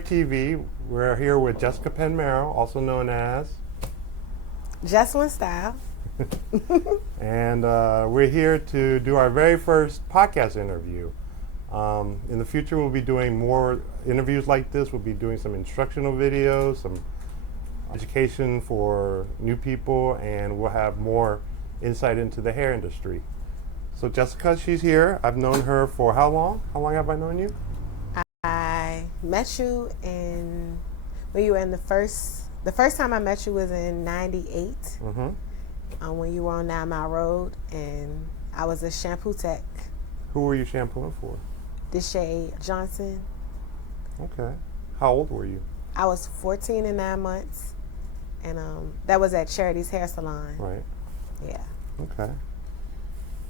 TV. We're here with Jessica Penne Marrow, also known as. Just One Style. And we're here to do our very first podcast interview. In the future, we'll be doing more interviews like this. We'll be doing some instructional videos, some education for new people, and we'll have more insight into the hair industry. So Jessica, she's here. I've known her for how long? How long have I known you? I met you when you were in the first time I met you was in '98. When you were on Marrow, and I was a shampoo tech. Who were you shampooing for? Deshae Johnson. Okay. How old were you? I was 14 and 9 months, and that was at Charity's Hair Salon. Right. Yeah. Okay.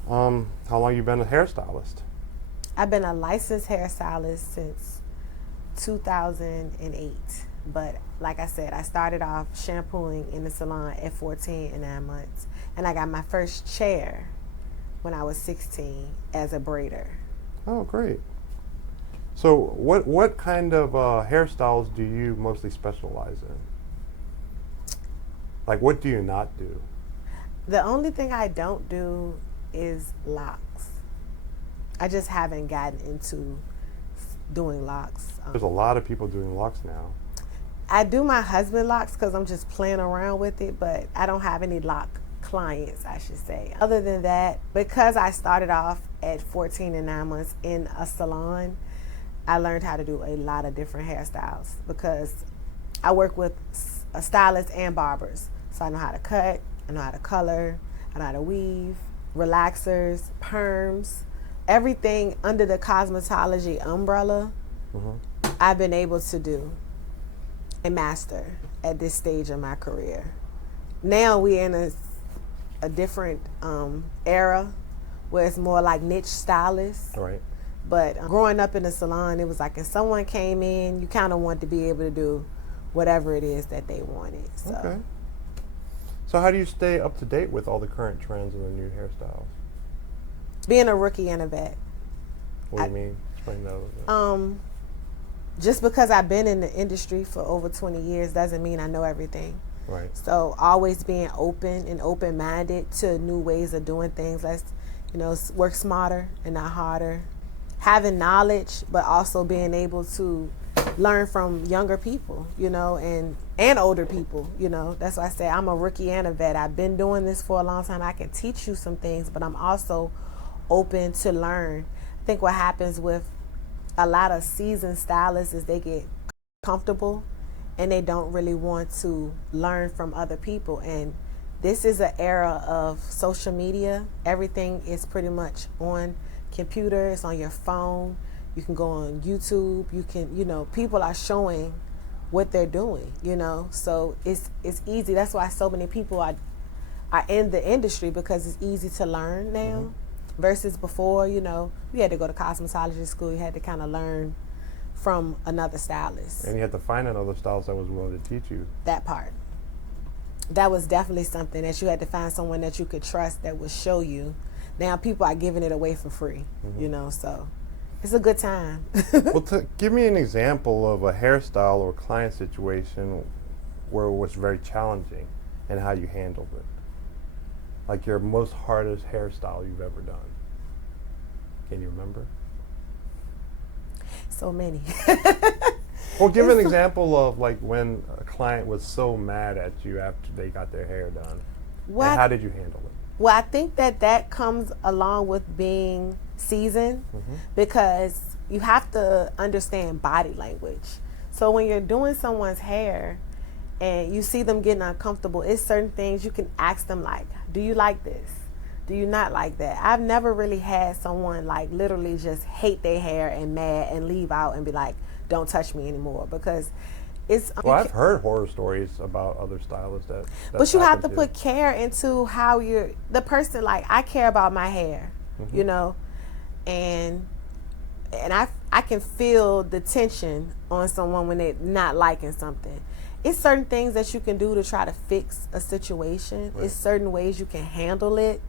How long you been a hairstylist? I've been a licensed hairstylist since 2008. But like I said, I started off shampooing in the salon at 14 and 9 months. And I got my first chair when I was 16 as a braider. Oh, great. So what kind of hairstyles do you mostly specialize in? Like, what do you not do? The only thing I don't do is locks. I just haven't gotten into doing locks. There's a lot of people doing locks now. I do my husband locks because I'm just playing around with it, but I don't have any lock clients, I should say. Other than that, because I started off at 14 and 9 months in a salon, I learned how to do a lot of different hairstyles because I work with stylists and barbers. So I know how to cut, I know how to color, I know how to weave, relaxers, perms, everything under the cosmetology umbrella, I've been able to do and master at this stage of my career. Now we're in a different era where it's more like niche stylists. Right. But growing up in the salon, it was like if someone came in, you kind of want to be able to do whatever it is that they wanted. So. Okay. So how do you stay up to date with all the current trends and the new hairstyles? Being a rookie and a vet. What do you mean? Explain that a little bit. Just because I've been in the industry for over 20 years doesn't mean I know everything. Right. So always being open and open-minded to new ways of doing things. Let's, work smarter and not harder. Having knowledge, but also being able to learn from younger people, and older people, That's why I say I'm a rookie and a vet. I've been doing this for a long time. I can teach you some things, but I'm also open to learn. I think what happens with a lot of seasoned stylists is they get comfortable and they don't really want to learn from other people. And this is an era of social media. Everything is pretty much on computer, it's on your phone. You can go on YouTube. You can, people are showing what they're doing, So it's easy. That's why so many people are in the industry, because it's easy to learn now. Versus before, you had to go to cosmetology school. You had to kind of learn from another stylist. And you had to find another stylist that was willing to teach you. That part. That was definitely something that you had to find someone that you could trust that would show you. Now people are giving it away for free, so it's a good time. Well, give me an example of a hairstyle or client situation where it was very challenging and how you handled it. Like your most hardest hairstyle you've ever done. Can you remember? So many. Well, give an example of like when a client was so mad at you after they got their hair done. And how did you handle it? Well, I think that comes along with being seasoned, because you have to understand body language. So when you're doing someone's hair and you see them getting uncomfortable, it's certain things you can ask them, like, do you like this? Do you not like that? I've never really had someone like literally just hate their hair and mad and leave out and be like, don't touch me anymore, because it's... Well, I've heard horror stories about other stylists that but you have to put care into how the person, like, I care about my hair, and I can feel the tension on someone when they're not liking something. It's certain things that you can do to try to fix a situation. Right. It's certain ways you can handle it.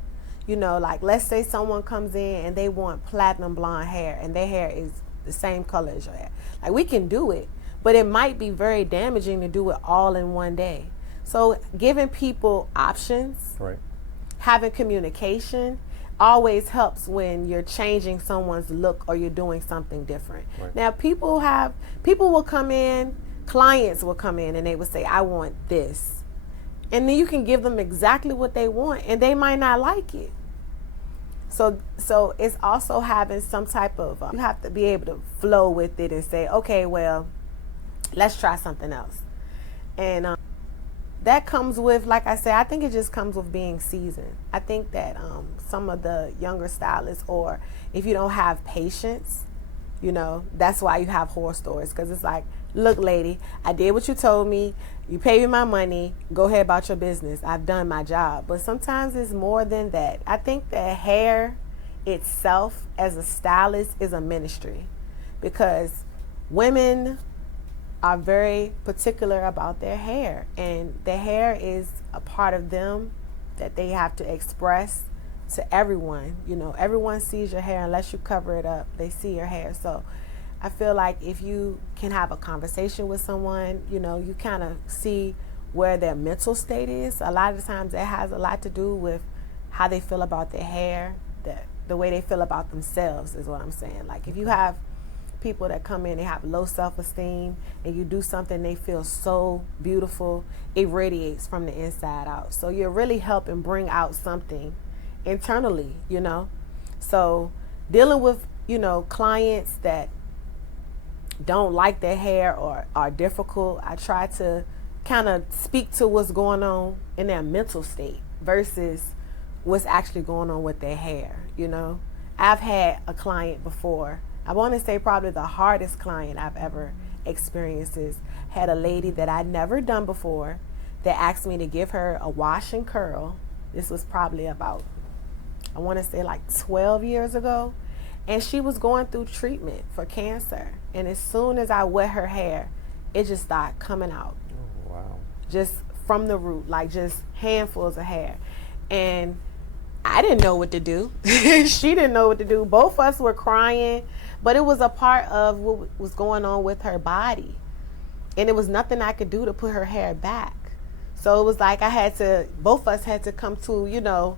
Like let's say someone comes in and they want platinum blonde hair and their hair is the same color as your hair. Like we can do it, but it might be very damaging to do it all in one day. So giving people options, Right. having communication always helps when you're changing someone's look or you're doing something different. Right. Now people will come in, clients will come in and they will say, I want this. And then you can give them exactly what they want and they might not like it. So it's also having some type of, you have to be able to flow with it and say, okay, well, let's try something else. And that comes with, like I said, I think it just comes with being seasoned. I think that some of the younger stylists, or if you don't have patience, you know, that's why you have horror stories. Because it's like, look, lady, I did what you told me. You pay me my money. Go ahead about your business. I've done my job. But sometimes it's more than that. I think that hair itself as a stylist is a ministry, because women are very particular about their hair, and their hair is a part of them that they have to express to everyone. You know, everyone sees your hair unless you cover it up. They see your hair. So I feel like if you can have a conversation with someone, you know, you kind of see where their mental state is. A lot of times it has a lot to do with how they feel about their hair, the way they feel about themselves is what I'm saying. Like if you have people that come in, they have low self-esteem, and you do something, they feel so beautiful, it radiates from the inside out. So you're really helping bring out something internally, you know. So dealing with, you know, clients that don't like their hair or are difficult, I try to kind of speak to what's going on in their mental state versus what's actually going on with their hair, you know. I've had a client before, I want to say probably the hardest client I've ever experienced is, had a lady that I'd never done before that asked me to give her a wash and curl. This was probably about, I want to say like 12 years ago. And she was going through treatment for cancer. And as soon as I wet her hair, it just started coming out. Oh, wow. Just from the root, like just handfuls of hair. And I didn't know what to do. She didn't know what to do. Both of us were crying, but it was a part of what was going on with her body. And it was nothing I could do to put her hair back. So it was like both of us had to come to, you know,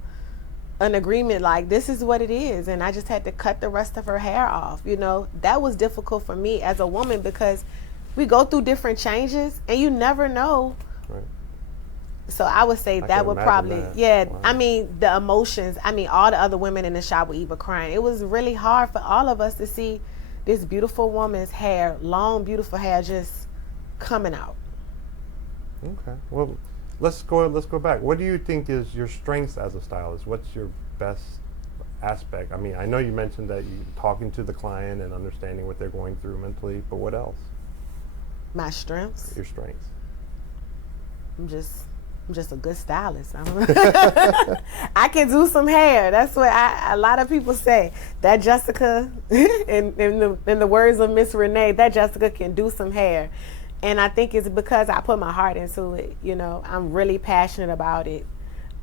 an agreement, like this is what it is. And I just had to cut the rest of her hair off, you know. That was difficult for me as a woman because we go through different changes and you never know. Right. So I would say that would probably, wow. I mean, the emotions, I mean, all the other women in the shop were even crying. It was really hard for all of us to see this beautiful woman's hair, long, beautiful hair, just coming out. Okay. Well, let's go back. What do you think is your strengths as a stylist? What's your best aspect? I mean, I know you mentioned that you talking to the client and understanding what they're going through mentally, but what else? My strengths? Your strengths. I'm just a good stylist. I can do some hair. That's what a lot of people say. That Jessica, in the words of Miss Renee, that Jessica can do some hair. And I think it's because I put my heart into it. You know, I'm really passionate about it.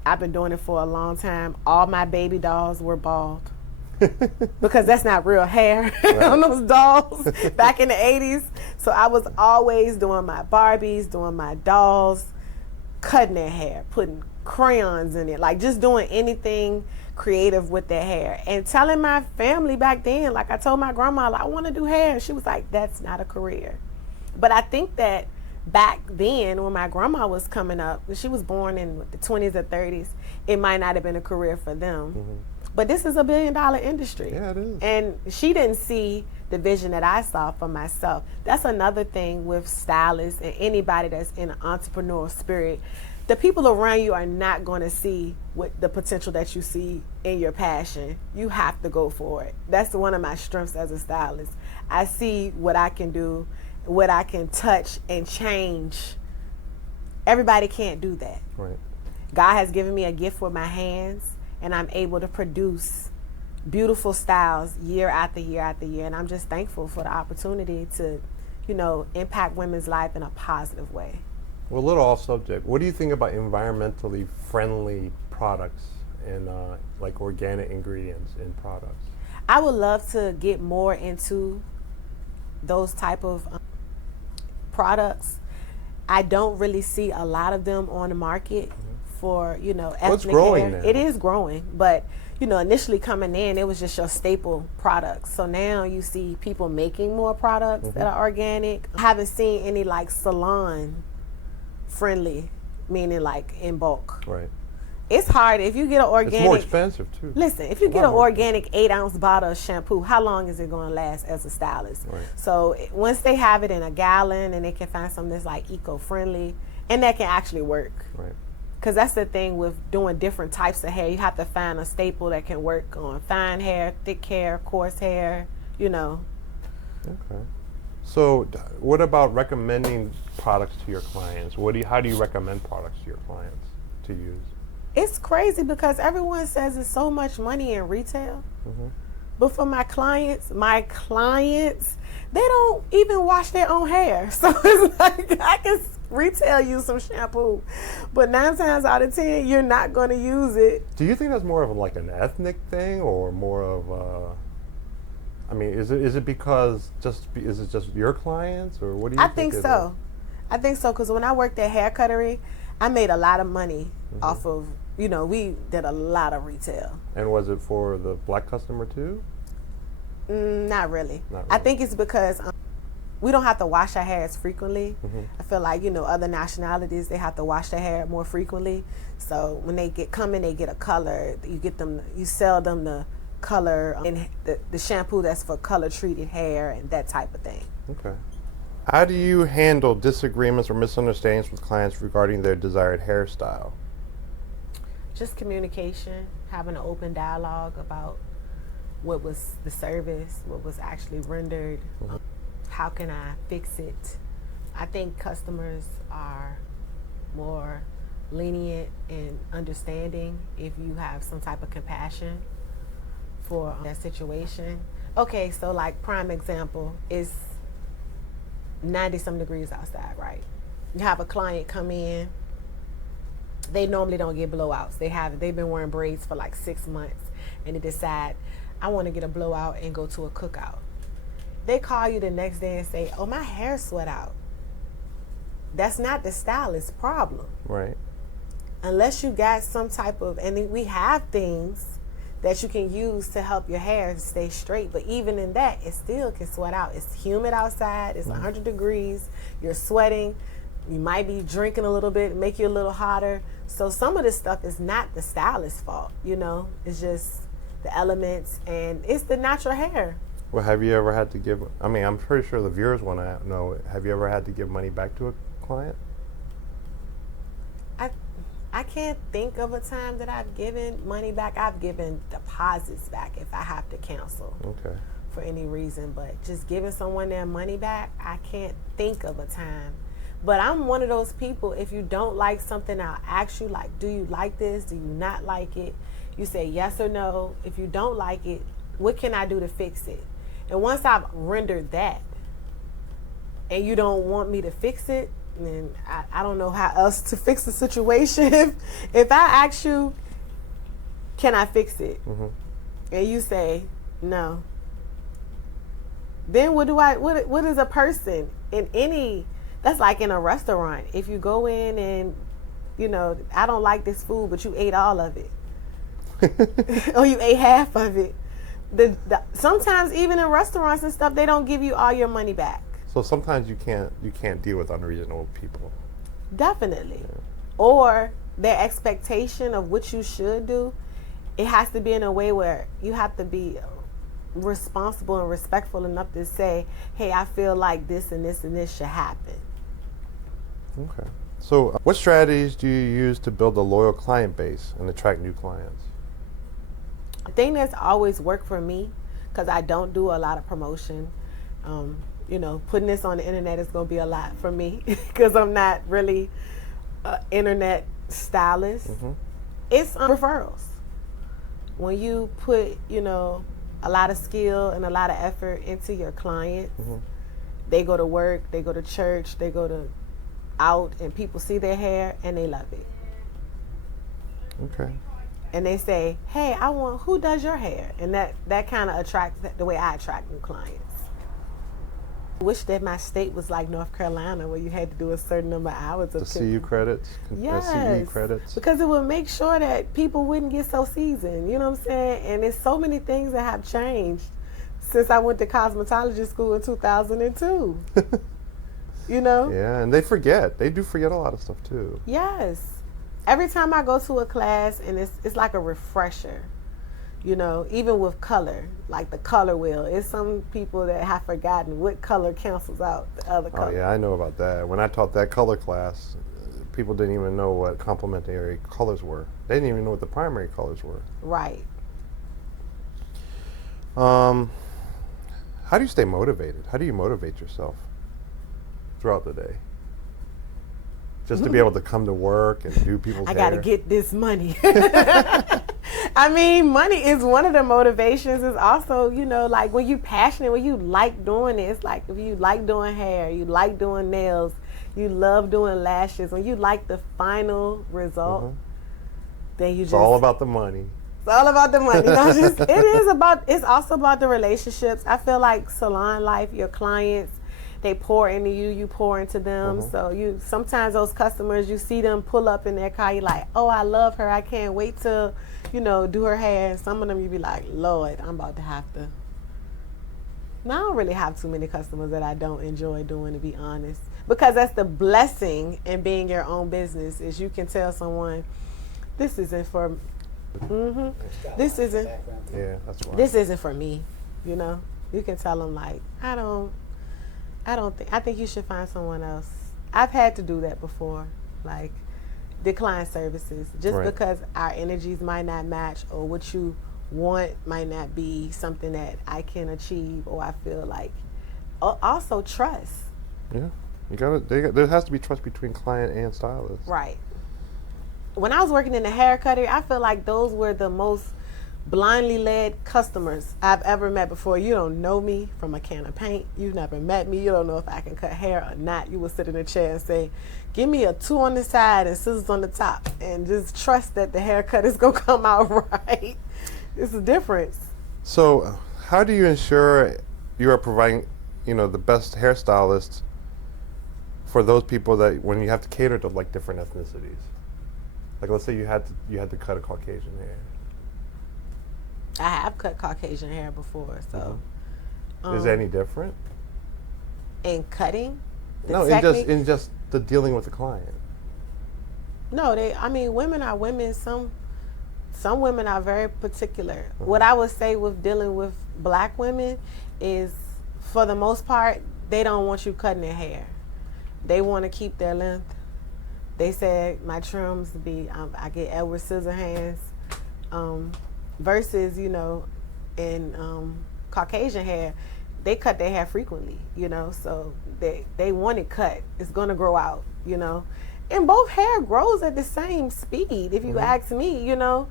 I've been doing it for a long time. All my baby dolls were bald. Because that's not real hair on those dolls back in the 80s. So I was always doing my Barbies, doing my dolls, cutting their hair, putting crayons in it, like just doing anything creative with their hair. And telling my family back then, like I told my grandma, like, I want to do hair. And she was like, that's not a career. But I think that back then when my grandma was coming up, when she was born in the 20s or 30s, it might not have been a career for them. Mm-hmm. But this is $1 billion industry. Yeah, it is. And she didn't see the vision that I saw for myself. That's another thing with stylists and anybody that's in an entrepreneurial spirit. The people around you are not going to see what the potential that you see in your passion. You have to go for it. That's one of my strengths as a stylist. I see what I can do, what I can touch and change. Everybody can't do that. Right. God has given me a gift with my hands, and I'm able to produce beautiful styles year after year after year. And I'm just thankful for the opportunity to, you know, impact women's life in a positive way. Well, a little off subject. What do you think about environmentally friendly products and like organic ingredients in products? I would love to get more into those type of products. I don't really see a lot of them on the market for, ethnic What's growing hair. now? It is growing, but initially coming in, it was just your staple products. So now you see people making more products that are organic. I haven't seen any like salon friendly, meaning like in bulk. Right. It's hard if you get an organic. It's more expensive too. Listen, if you get an organic 8-ounce bottle of shampoo, how long is it going to last as a stylist? Right. So once they have it in a gallon and they can find something that's like eco-friendly and that can actually work. Right. Because that's the thing with doing different types of hair. You have to find a staple that can work on fine hair, thick hair, coarse hair, Okay. So what about recommending products to your clients? How do you recommend products to your clients to use? It's crazy because everyone says it's so much money in retail. But for my clients, they don't even wash their own hair. So it's like I can retail you some shampoo, but 9 times out of 10, you're not going to use it. Do you think that's more of like an ethnic thing or more of is it because is it just your clients or what do you think? I think so because when I worked at Hair Cuttery, I made a lot of money off of, we did a lot of retail. And was it for the black customer too? Not really. I think it's because we don't have to wash our hair as frequently. I feel like, other nationalities, they have to wash their hair more frequently. So when they they get a color, you sell them the color and the shampoo that's for color treated hair and that type of thing. Okay. How do you handle disagreements or misunderstandings with clients regarding their desired hairstyle? Just communication, having an open dialogue about what was the service, what was actually rendered, how can I fix it. I think customers are more lenient and understanding if you have some type of compassion for that situation. Okay, so like prime example is 90-some degrees outside, right? You have a client come in, they normally don't get blowouts. They've been wearing braids for like 6 months and they decide, I want to get a blowout and go to a cookout. They call you the next day and say, oh, my hair sweat out. That's not the stylist's problem. Right. Unless you got some type of, and we have things that you can use to help your hair stay straight. But even in that, it still can sweat out. It's humid outside. It's 100 degrees. You're sweating. You might be drinking a little bit, make you a little hotter. So some of this stuff is not the stylist's fault, It's just the elements and it's the natural hair. Well, have you ever had to give, I'm pretty sure the viewers want to know, have you ever had to give money back to a client? I can't think of a time that I've given money back. I've given deposits back if I have to cancel for any reason. But just giving someone their money back, I can't think of a time. But I'm one of those people, if you don't like something, I'll ask you, like, do you like this? Do you not like it? You say yes or no. If you don't like it, what can I do to fix it? And once I've rendered that, and you don't want me to fix it, then I don't know how else to fix the situation. If I ask you, can I fix it? And you say no, then what is a person in any, that's like in a restaurant. If you go in and, I don't like this food, but you ate all of it. Or you ate half of it. Sometimes even in restaurants and stuff, they don't give you all your money back. So sometimes you can't deal with unreasonable people. Definitely. Yeah. Or their expectation of what you should do, it has to be in a way where you have to be responsible and respectful enough to say, hey, I feel like this and this and this should happen. Okay. So what strategies do you use to build a loyal client base and attract new clients? The thing that's always worked for me, because I don't do a lot of promotion, putting this on the internet is going to be a lot for me because I'm not really an internet stylist. It's referrals. When you put, a lot of skill and a lot of effort into your clients, they go to work, they go to church, they go out, and people see their hair and they love it. Okay. And they say, hey, who does your hair? And that kind of attracts the way I attract new clients. Wish that my state was like North Carolina, where you had to do a certain number of hours of The CU credits, Yes, CE credits. because it would make sure that people wouldn't get so seasoned. You know what I'm saying? And there's so many things that have changed since I went to cosmetology school in 2002. You know? Yeah, and they forget. They do forget a lot of stuff too. Yes. Every time I go to a class, and it's like a refresher. You know, even with color, like the color wheel. It's some people that have forgotten what color cancels out the other color. Oh yeah, I know about that. When I taught that color class, people didn't even know what complementary colors were. They didn't even know what the primary colors were. Right. How do you stay motivated? How do you motivate yourself throughout the day? Just to be able to come to work and do people's hair? I gotta get this money. I mean, money is one of the motivations. It's also, you know, like when you're passionate, when you like doing it, it's like if you like doing hair, you like doing nails, you love doing lashes, when you like the final result, then you It's all about the money. It's all about the money. It's also about the relationships. I feel like salon life, your clients, they pour into you, you pour into them. So sometimes those customers, you see them pull up in their car, you're like, oh, I love her. I can't wait to, you know, do her hair. And some of them you be like, Lord, I'm about to have to. Now, I don't really have too many customers that I don't enjoy doing, to be honest. Because that's the blessing in being your own business, is you can tell someone, this isn't for, this isn't, Yeah, that's why. this isn't for me, you know. You can tell them like, I think you should find someone else. I've had to do that before, like decline services, just Right. because our energies might not match, or what you want might not be something that I can achieve, or I feel like. Also trust. Yeah, there has to be trust between client and stylist. Right. When I was working in the hair cutter, I feel like those were the most blindly led customers I've ever met before. You don't know me from a can of paint. You've never met me. You don't know if I can cut hair or not. You will sit in a chair and say, give me a 2 on the side and scissors on the top, and just trust that the haircut is going to come out right. It's a difference. So how do you ensure you are providing, you know, the best hairstylists for those people that, when you have to cater to like different ethnicities? Like, let's say you had to cut a Caucasian hair. I have cut Caucasian hair before, so. Is it any different? In cutting? No, in just the dealing with the client. No, women are women. Some women are very particular. What I would say with dealing with black women is, for the most part, they don't want you cutting their hair. They want to keep their length. They said my trims be, I get Edward Scissorhands, versus, you know, in Caucasian hair, they cut their hair frequently, you know, so they want it cut. It's going to grow out, you know. And both hair grows at the same speed, if you ask me, you know.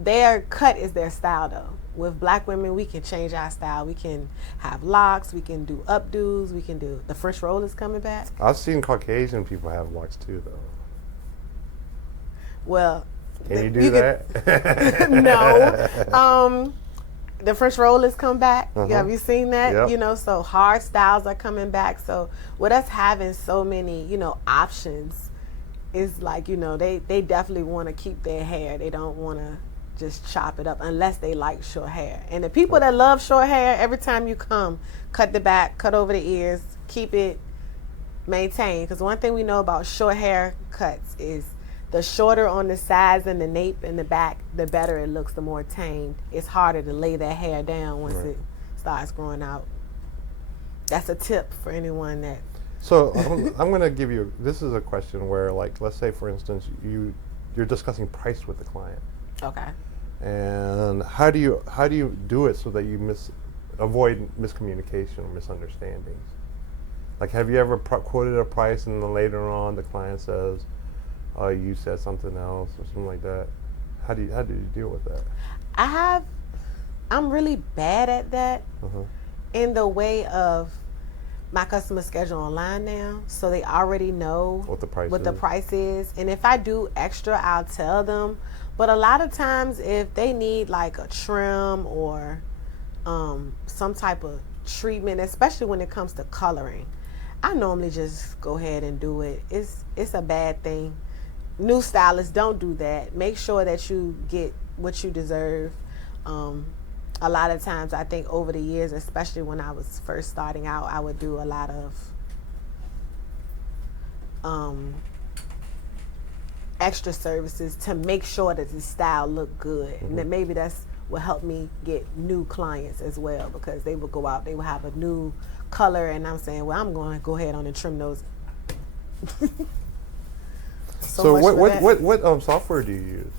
Their cut is their style, though. With black women, we can change our style. We can have locks. We can do updos. We can do, the French roll is coming back. I've seen Caucasian people have locks too, though. Well, can you do that? No. The French roll has come back. Have you seen that? Yep. You know, so hard styles are coming back. So with us having so many, you know, options, is like, you know, they definitely want to keep their hair. They don't want to just chop it up unless they like short hair. And the people that love short hair, every time you come, cut the back, cut over the ears, keep it maintained. Because one thing we know about short hair cuts is the shorter on the sides and the nape and the back, the better it looks, the more tamed. It's harder to lay that hair down once it starts growing out. That's a tip for anyone that. So I'm going to give you, this is a question where, like, let's say, for instance, you're discussing price with the client. Okay. And how do you do it so that you avoid miscommunication or misunderstandings? Like, have you ever quoted a price and then later on the client says, "Oh, you said something else," or something like that? How do you deal with that? I'm really bad at that in the way of my customer schedule online now, so they already know what the price is. And if I do extra, I'll tell them. But a lot of times, if they need like a trim or some type of treatment, especially when it comes to coloring. I normally just go ahead and do it. It's a bad thing. New stylists, don't do that. Make sure that you get what you deserve. A lot of times, I think over the years, especially when I was first starting out, I would do a lot of extra services to make sure that the style looked good. And then maybe that's what helped me get new clients as well, because they would go out, they would have a new color, and I'm saying, well, I'm going to go ahead on and trim those. So what software do you use?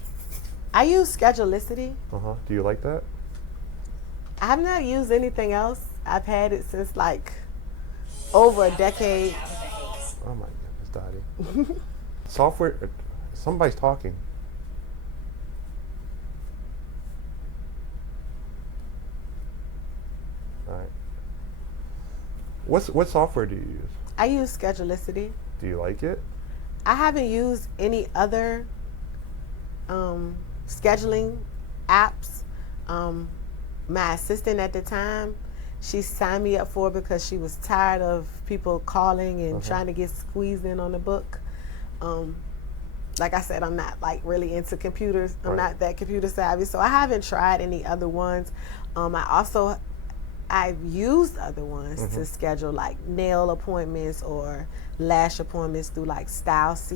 I use Schedulicity. Do you like that? I have not used anything else. I've had it since like over a decade. Oh my goodness, Dottie. Software, somebody's talking. All right. What software do you use? I use Schedulicity. Do you like it? I haven't used any other scheduling apps. My assistant at the time, she signed me up for it because she was tired of people calling and trying to get squeezed in on the book. Like I said, I'm not like really into computers. I'm not that computer savvy, so I haven't tried any other ones. I've used other ones to schedule like nail appointments or lash appointments through like Stylist.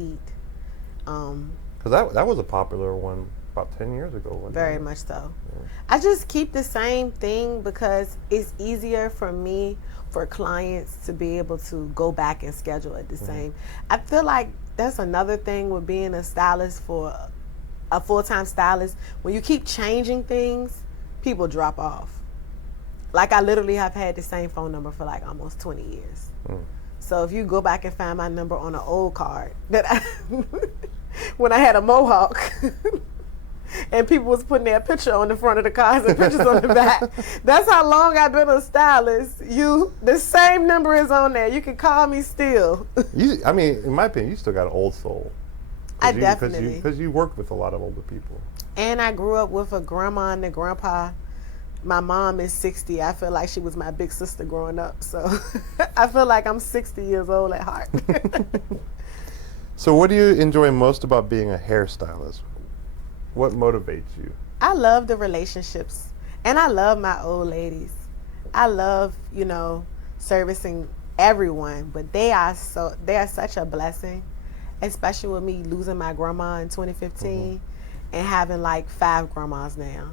Because that was a popular one about 10 years ago. Very much so. Yeah. I just keep the same thing because it's easier for me, for clients to be able to go back and schedule at the same. I feel like that's another thing with being a stylist, for a full-time stylist. When you keep changing things, people drop off. Like I literally have had the same phone number for like almost 20 years. So if you go back and find my number on an old card that when I had a mohawk and people was putting their picture on the front of the cars and pictures on the back. That's how long I've been a stylist. The same number is on there. You can call me still. I mean, in my opinion, you still got an old soul. Definitely. Because you work with a lot of older people. And I grew up with a grandma and a grandpa. My mom is 60. I feel like she was my big sister growing up. So I feel like I'm 60 years old at heart. So what do you enjoy most about being a hairstylist? What motivates you? I love the relationships, and I love my old ladies. I love, servicing everyone, but they are such a blessing, especially with me losing my grandma in 2015 and having like 5 grandmas now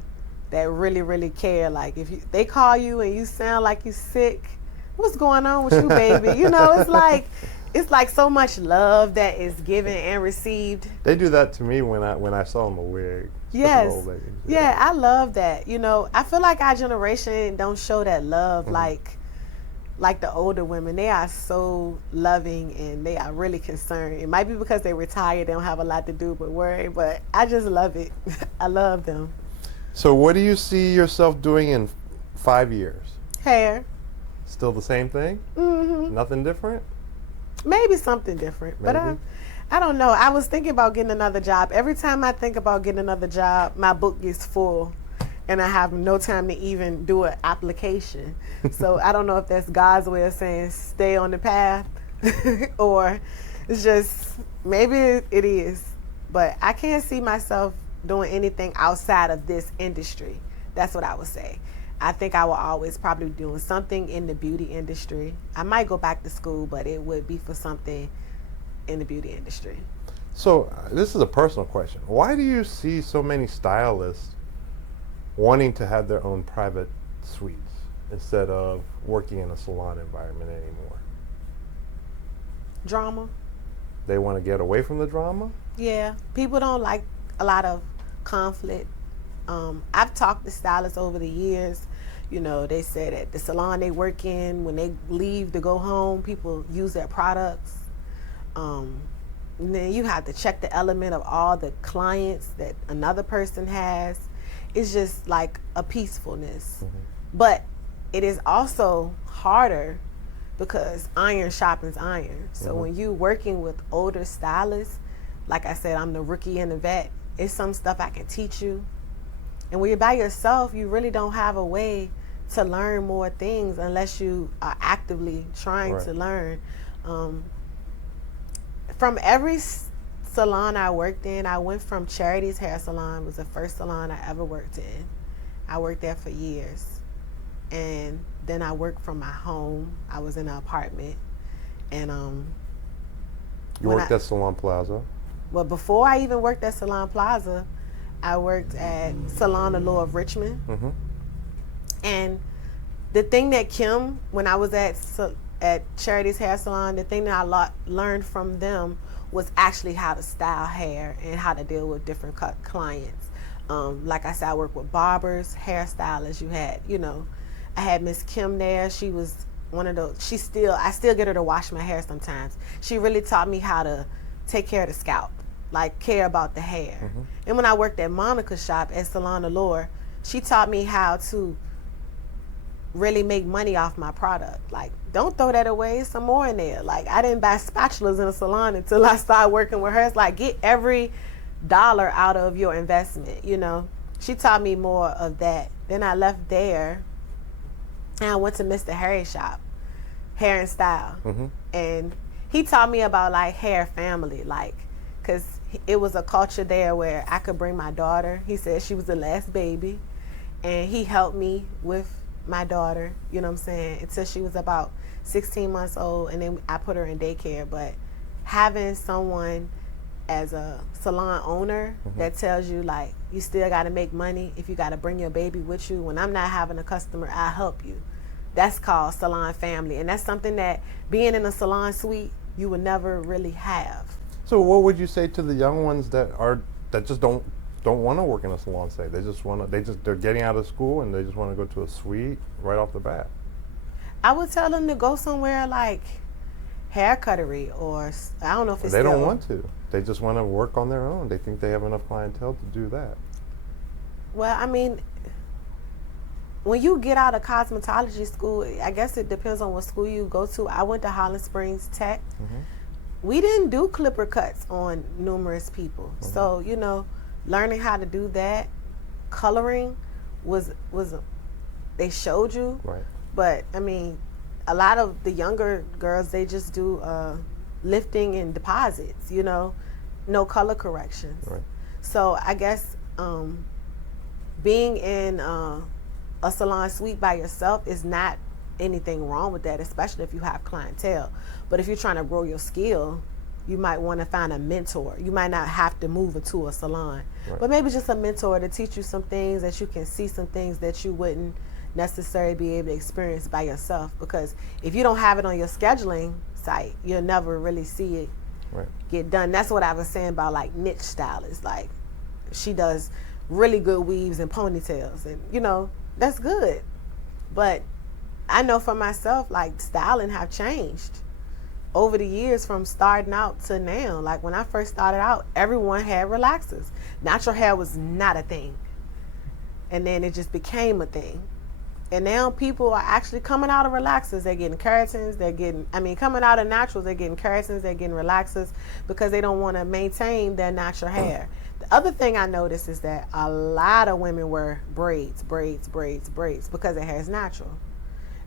that really, really care. Like if they call you and you sound like you sick, what's going on with you, baby? It's like so much love that is given and received. They do that to me when I sell them a wig. Yes. Yeah, I love that. I feel like our generation don't show that love like the older women. They are so loving and they are really concerned. It might be because they retired, they don't have a lot to do but worry, but I just love it. I love them. So what do you see yourself doing in 5 years? Hair. Still the same thing? Nothing different? Maybe something different, but I don't know. I was thinking about getting another job. Every time I think about getting another job, my book gets full, and I have no time to even do an application. So I don't know if that's God's way of saying stay on the path, or it's just maybe it is. But I can't see myself doing anything outside of this industry. That's what I would say. I think I will always probably be doing something in the beauty industry. I might go back to school, but it would be for something in the beauty industry. So this is a personal question. Why do you see so many stylists wanting to have their own private suites instead of working in a salon environment anymore? Drama. They want to get away from the drama? Yeah. People don't like a lot of conflict. I've talked to stylists over the years. They said at the salon they work in, when they leave to go home, people use their products. And then you have to check the element of all the clients that another person has. It's just like a peacefulness. But it is also harder because iron sharpens iron. So when you're working with older stylists, like I said, I'm the rookie and the vet. It's some stuff I can teach you. And when you're by yourself, you really don't have a way to learn more things unless you are actively trying Right. to learn. From every salon I worked in, I went from Charity's Hair Salon, was the first salon I ever worked in. I worked there for years. And then I worked from my home. I was in an apartment. And You when worked at Salon Plaza. well, before I even worked at Salon Plaza, I worked at Salon Allure of Richmond. Mm-hmm. And the thing that Kim, when I was at Charity's Hair Salon, the thing that I learned from them was actually how to style hair and how to deal with different clients. Like I said, I worked with barbers, hairstylists. I had Miss Kim there. She was one of those. I still get her to wash my hair sometimes. She really taught me how to take care of the scalp, like care about the hair. Mm-hmm. And when I worked at Monica's shop at Salon Allure, she taught me how to really make money off my product. Like, don't throw that away, some more in there. Like, I didn't buy spatulas in a salon until I started working with her. It's like, get every dollar out of your investment, She taught me more of that. Then I left there and I went to Mr. Harry's shop, Hair and Style. Mm-hmm. And he taught me about like hair family, like, cause it was a culture there where I could bring my daughter. He said she was the last baby, and he helped me with my daughter, you know what I'm saying, until she was about 16 months old, and then I put her in daycare. But having someone as a salon owner Mm-hmm. that tells you, like, you still got to make money if you got to bring your baby with you. When I'm not having a customer, I'll help you. That's called salon family, and that's something that being in a salon suite you would never really have. So what would you say to the young ones that just don't want to work in a salon? Say they're getting out of school and they just want to go to a suite right off the bat. I would tell them to go somewhere like hair cuttery, or I don't know if it's They still, don't want to. They just want to work on their own. They think they have enough clientele to do that. Well, I mean, when you get out of cosmetology school, I guess it depends on what school you go to. I went to Holland Springs Tech. Mm-hmm. We didn't do clipper cuts on numerous people. Mm-hmm. So, learning how to do that, coloring was they showed you. Right. But I mean, a lot of the younger girls, they just do lifting and deposits, no color corrections. Right. So I guess being in a salon suite by yourself is not anything wrong with that, especially if you have clientele. But if you're trying to grow your skill, you might want to find a mentor. You might not have to move into a salon, Right. but maybe just a mentor to teach you some things, that you can see some things that you wouldn't necessarily be able to experience by yourself. Because if you don't have it on your scheduling site, you'll never really see it Right. get done. That's what I was saying about like niche stylists. Like, she does really good weaves and ponytails, and that's good. But I know for myself, like, styling have changed over the years from starting out to now. Like, when I first started out, everyone had relaxers. Natural hair was not a thing, and then it just became a thing. And now people are actually coming out of relaxers. They're getting keratins. Coming out of naturals, they're getting keratins, they're getting relaxers because they don't want to maintain their natural hair. The other thing I noticed is that a lot of women wear braids because their hair is natural.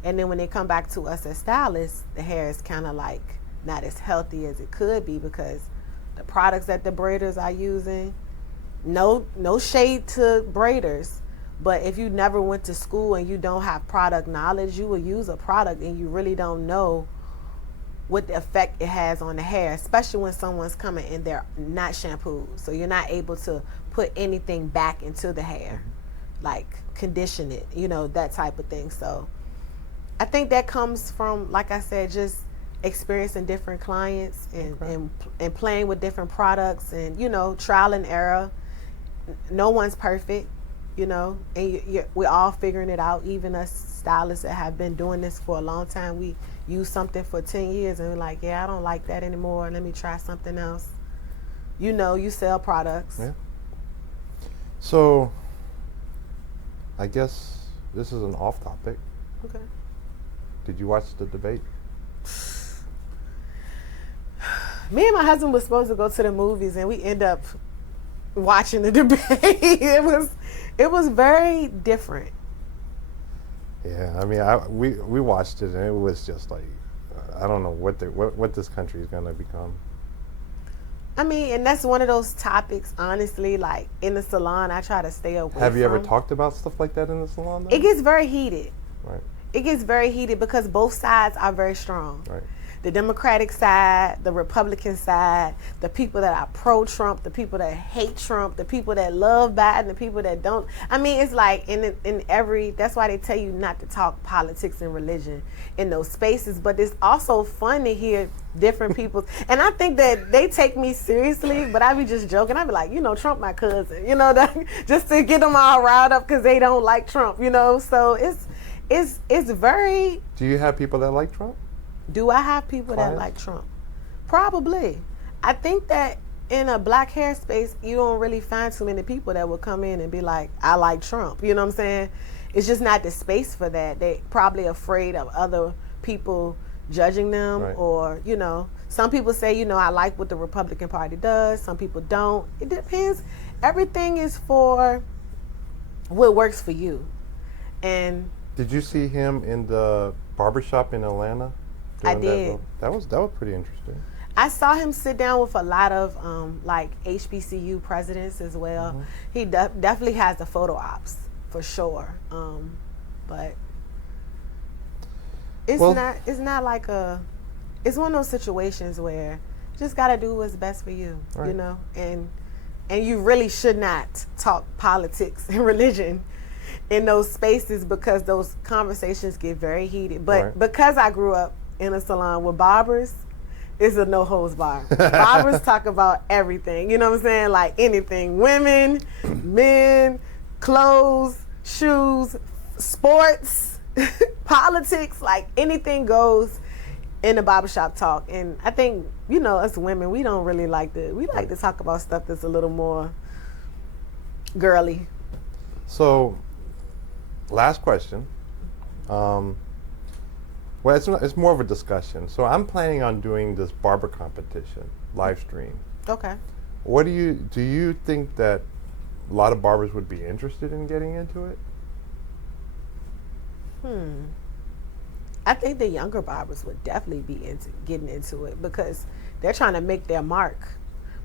And then when they come back to us as stylists, the hair is kind of like not as healthy as it could be because the products that the braiders are using, no shade to braiders, but if you never went to school and you don't have product knowledge, you will use a product and you really don't know what the effect it has on the hair, especially when someone's coming and they're not shampooed. So you're not able to put anything back into the hair, like condition it, that type of thing. So I think that comes from, like I said, just experiencing different clients and playing with different products and, trial and error. No one's perfect, and we're all figuring it out. Even us stylists that have been doing this for a long time, we use something for 10 years and we're like, yeah, I don't like that anymore. Let me try something else. You sell products. Yeah. So I guess this is an off topic. Okay. Did you watch the debate? Me and my husband were supposed to go to the movies and we end up watching the debate. It was very different. Yeah, I mean, we watched it and it was just like, I don't know what this country is gonna become. I mean, and that's one of those topics, honestly, like in the salon, I try to stay away from. Have you ever talked about stuff like that in the salon, though? It gets very heated. Right. It gets very heated because both sides are very strong. Right. The Democratic side, the Republican side, the people that are pro-Trump, the people that hate Trump, the people that love Biden, the people that don't. I mean, it's like in every, that's why they tell you not to talk politics and religion in those spaces, but it's also fun to hear different people. And I think that they take me seriously, but I be just joking. I be like, Trump my cousin, just to get them all riled up because they don't like Trump, So it's very. Do you have people that like Trump? Do I have people that like Trump? Probably. I think that in a black hair space, you don't really find too many people that will come in and be like, I like Trump. You know what I'm saying? It's just not the space for that. They probably afraid of other people judging them, right. Or, some people say, I like what the Republican Party does. Some people don't. It depends. Everything is for what works for you. And did you see him in the barbershop in Atlanta? I did. That was pretty interesting. I saw him sit down with a lot of like HBCU presidents as well. Mm-hmm. He definitely has the photo ops for sure. But it's not like it's one of those situations where you just gotta do what's best for you, right. And you really should not talk politics and religion in those spaces because those conversations get very heated. But right. Because I grew up in a salon with barbers, it's a no holds bar. Barbers talk about everything, you know what I'm saying? Like anything, women, men, clothes, shoes, sports, politics, like anything goes in the barbershop talk. And I think, us women, we don't really like to talk about stuff that's a little more girly. So, last question. Well, it's more of a discussion. So I'm planning on doing this barber competition live stream. Okay. What do you think that a lot of barbers would be interested in getting into it? I think the younger barbers would definitely be getting into it because they're trying to make their mark.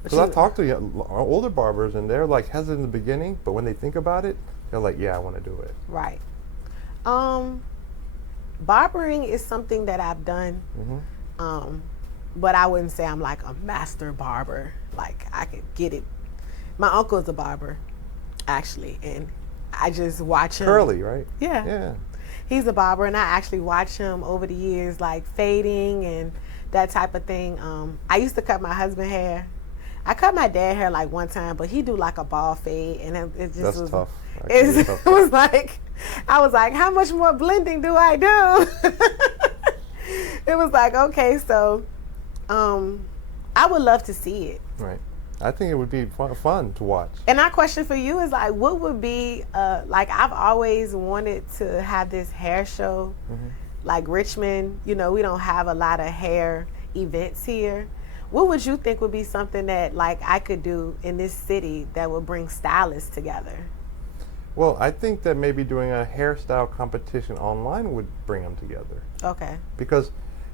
Because I've talked to older barbers and they're like hesitant in the beginning, but when they think about it, they're like, yeah, I want to do it. Right. Barbering is something that I've done, mm-hmm. But I wouldn't say I'm like a master barber. Like I could get it. My uncle is a barber, actually, and I just watch him. Curly, right? Yeah. Yeah. He's a barber, and I actually watch him over the years, like fading and that type of thing. I used to cut my husband's hair. I cut my dad's hair like one time, but he do like a ball fade, and it just was tough. It was like, I was like, how much more blending do I do? It was like, okay, so I would love to see it. Right. I think it would be fun to watch. And my question for you is like, what would be, like I've always wanted to have this hair show, mm-hmm. like Richmond, we don't have a lot of hair events here. What would you think would be something that like I could do in this city that would bring stylists together? Well, I think that maybe doing a hairstyle competition online would bring them together. Okay. Because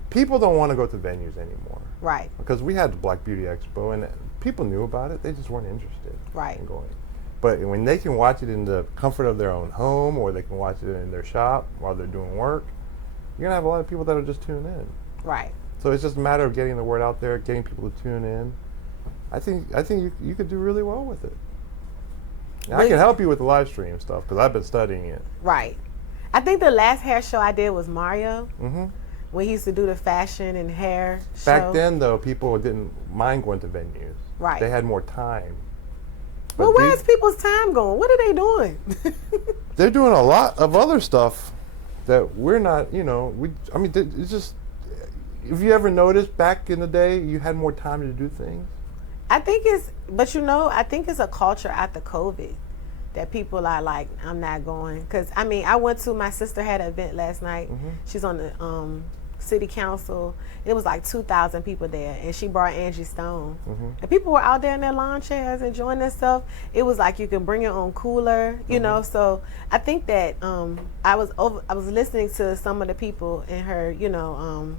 people don't want to go to venues anymore. Right. Because we had the Black Beauty Expo and people knew about it. They just weren't interested right. in going. But when they can watch it in the comfort of their own home or they can watch it in their shop while they're doing work, you're going to have a lot of people that will just tune in. Right. So it's just a matter of getting the word out there, getting people to tune in. I think you could do really well with it. I can help you with the live stream stuff because I've been studying it. Right. I think the last hair show I did was Marrow. Mm-hmm. When he used to do the fashion and hair show. Back then, though, people didn't mind going to venues. Right. They had more time. Well, where's people's time going? What are they doing? They're doing a lot of other stuff that we're not, it's just, if you ever noticed back in the day, you had more time to do things. I think it's a culture after COVID that people are like, I'm not going. Because, I went to, my sister had an event last night. Mm-hmm. She's on the city council. It was like 2,000 people there, and she brought Angie Stone. And people were out there in their lawn chairs enjoying themselves. It was like you can bring your own cooler, you know. So I think that I was listening to some of the people in her, you know,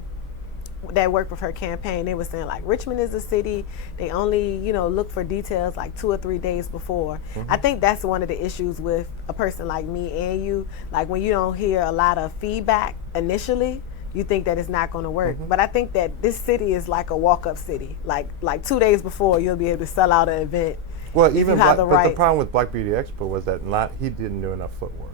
that worked with her campaign. They were saying like Richmond is a city, they only, you know, look for details like 2 or 3 days before. I think that's one of the issues with a person like me and you. Like when you don't hear a lot of feedback initially, you think that it's not going to work. But I think that this city is like a walk-up city. Like 2 days before, you'll be able to sell out an event. Well, even but the right. problem with Black Beauty Expo was that he didn't do enough footwork.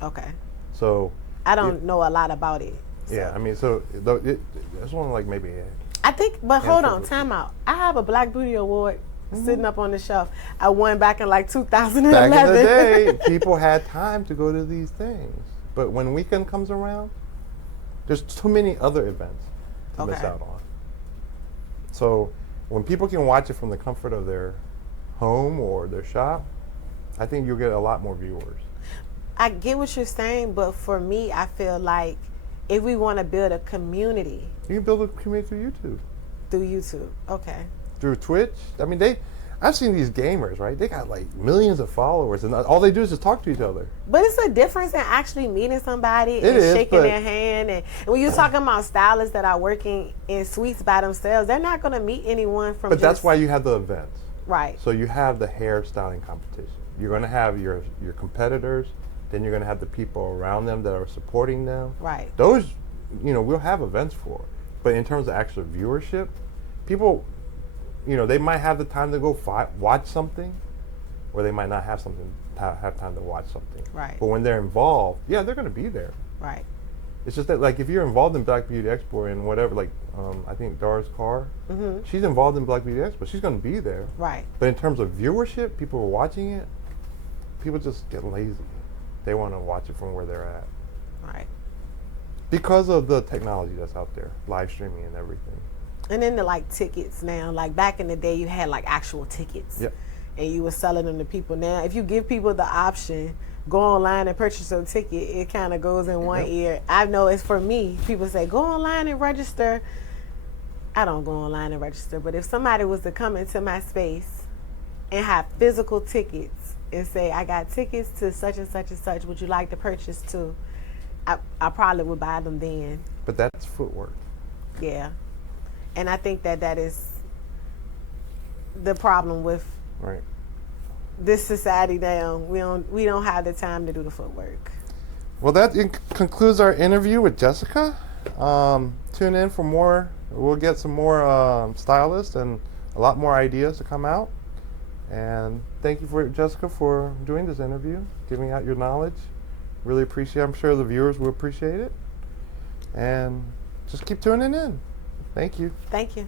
Okay. So I don't know a lot about it. So. Yeah, I mean, so it's only like maybe. I think, but hold on, time out. I have a Black Beauty Award sitting up on the shelf. I won back in like 2011. Back in the day, people had time to go to these things, but when weekend comes around, there's too many other events to miss out on. So when people can watch it from the comfort of their home or their shop, I think you'll get a lot more viewers. I get what you're saying, but for me, I feel like if we want to build a community, you can build a community through YouTube. Through YouTube, okay. Through Twitch. I mean, I've seen these gamers, right? They got like millions of followers, and all they do is just talk to each other. But it's a difference in actually meeting somebody and shaking their hand. And when you're talking about stylists that are working in suites by themselves, they're not going to meet anyone from. But that's why you have the events, right? So you have the hairstyling competition. You're going to have your competitors. Then you're going to have the people around them that are supporting them. Right. Those, you know, we'll have events for. But in terms of actual viewership, people, you know, they might have the time to go watch something, or they might not have time to watch something. Right. But when they're involved, yeah, they're going to be there. Right. It's just that, like, if you're involved in Black Beauty Expo and whatever, like, I think Doris Carr, she's involved in Black Beauty Expo. She's going to be there. Right. But in terms of viewership, people are watching it, people just get lazy. They want to watch it from where they're at. Right. Because of the technology that's out there, live streaming and everything. And then the like tickets now, like back in the day you had like actual tickets. Yep. And you were selling them to people. Now if you give people the option, go online and purchase a ticket, it kind of goes in one ear. I know it's for me. People say go online and register. I don't go online and register, but if somebody was to come into my space and have physical tickets and say, I got tickets to such and such and such, would you like to purchase too? I probably would buy them then. But that's footwork. Yeah. And I think that is the problem with this society now. We don't have the time to do the footwork. Well, that concludes our interview with Jessica. Tune in for more. We'll get some more stylists and a lot more ideas to come out. And thank you, Jessica, for doing this interview, giving out your knowledge. Really appreciate it. I'm sure the viewers will appreciate it. And just keep tuning in. Thank you. Thank you.